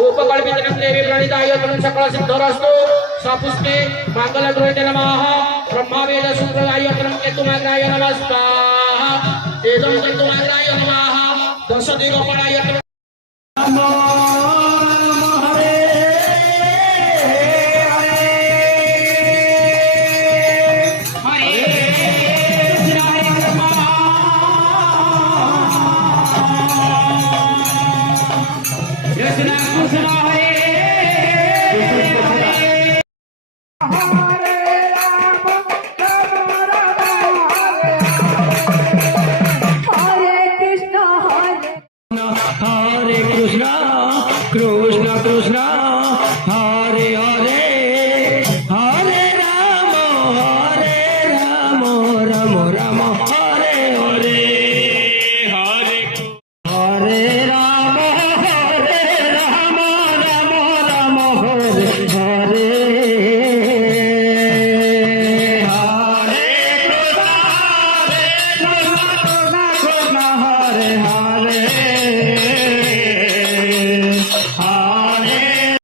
उपकल्पितं देवी प्रणीताय सकल सिद्धरस्तु सपुष्टे मंगलद्रव्ये नमः ब्रह्मा वेद सूत्रदाय केतुमाग्राय नमस्कार एदं केतुमाग्राय नमः दश दिगपणाय नमः।